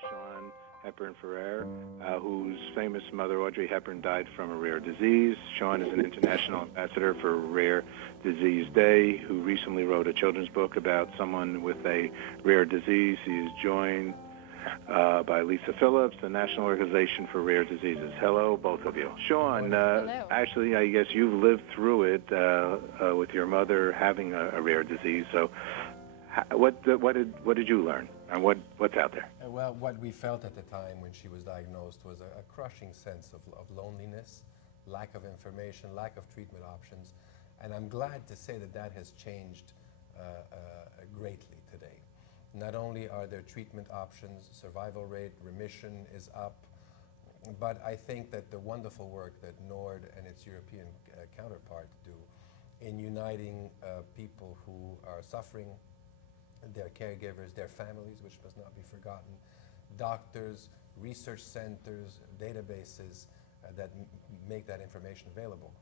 Sean Hepburn Ferrer, whose famous mother, Audrey Hepburn, died from a rare disease. Sean is an international ambassador for Rare Disease Day, who recently wrote a children's book about someone with a rare disease. He is joined by Lisa Phillips, the National Organization for Rare Diseases. Hello, both of you. Sean, actually, I guess you've lived through it with your mother having a rare disease. So, what did you learn, and what's out there? Well, what we felt at the time when she was diagnosed was a crushing sense of loneliness, lack of information, lack of treatment options, and I'm glad to say that that has changed greatly today. Not only are there treatment options, survival rate, remission is up, but I think that the wonderful work that NORD and its European counterpart do in uniting people who are suffering, their caregivers, their families, which must not be forgotten, doctors, research centers, databases that make that information available,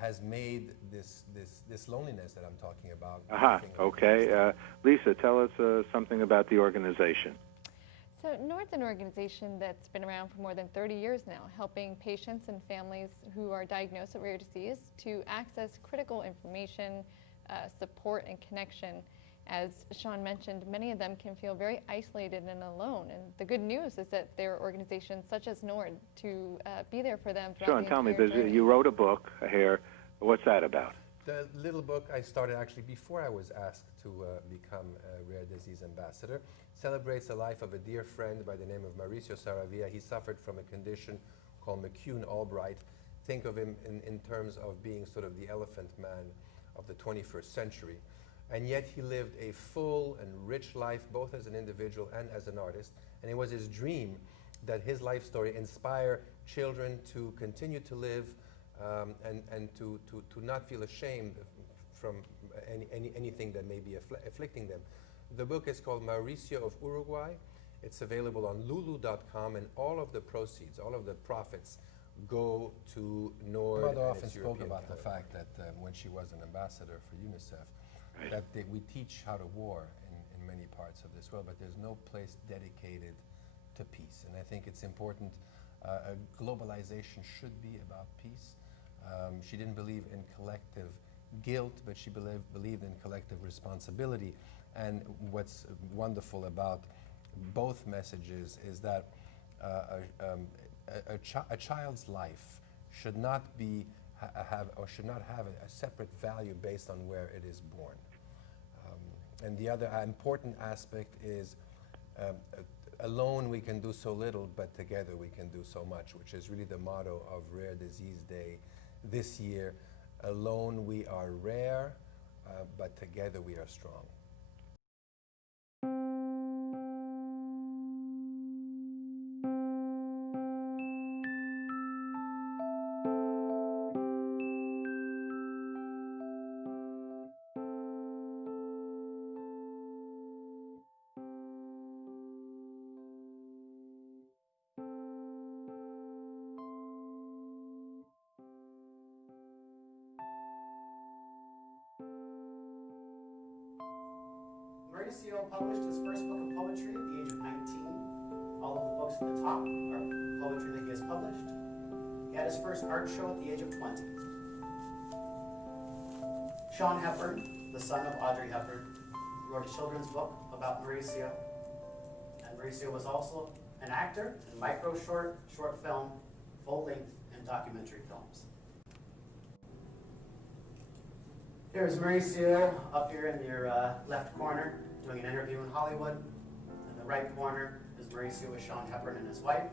has made this loneliness that I'm talking about. Okay. Lisa, tell us something about the organization. So NORD's an organization that's been around for more than 30 years now, helping patients and families who are diagnosed with rare disease to access critical information, support, and connection. As Sean mentioned, many of them can feel very isolated and alone. And the good news is that there are organizations such as NORD to be there for them. Sean, tell me, you wrote a book here. What's that about? The little book I started actually before I was asked to become a rare disease ambassador celebrates the life of a dear friend by the name of Mauricio of Uruguay. He suffered from a condition called McCune-Albright. Think of him in terms of being sort of the elephant man of the 21st century. And yet he lived a full and rich life, both as an individual and as an artist. And it was his dream that his life story inspire children to continue to live and to not feel ashamed from anything that may be afflicting them. The book is called Mauricio of Uruguay. It's available on lulu.com, and all of the proceeds, all of the profits go to NORD. Mother often spoke about the fact that when she was an ambassador for UNICEF, that we teach how to war in many parts of this world, but there's no place dedicated to peace. And I think it's important. Globalization should be about peace. She didn't believe in collective guilt, but she believed in collective responsibility. And what's wonderful about both messages is that a child's life should not have a separate value based on where it is born. And the other important aspect is alone we can do so little, but together we can do so much, which is really the motto of Rare Disease Day this year. Alone we are rare, but together we are strong. Mauricio published his first book of poetry at the age of 19. All of the books at the top are poetry that he has published. He had his first art show at the age of 20. Sean Hepburn, the son of Audrey Hepburn, wrote a children's book about Mauricio. And Mauricio was also an actor in micro short film, full length, and documentary films. Here's Mauricio up here in your left corner doing an interview in Hollywood. In the right corner is Mauricio with Sean Hepburn and his wife.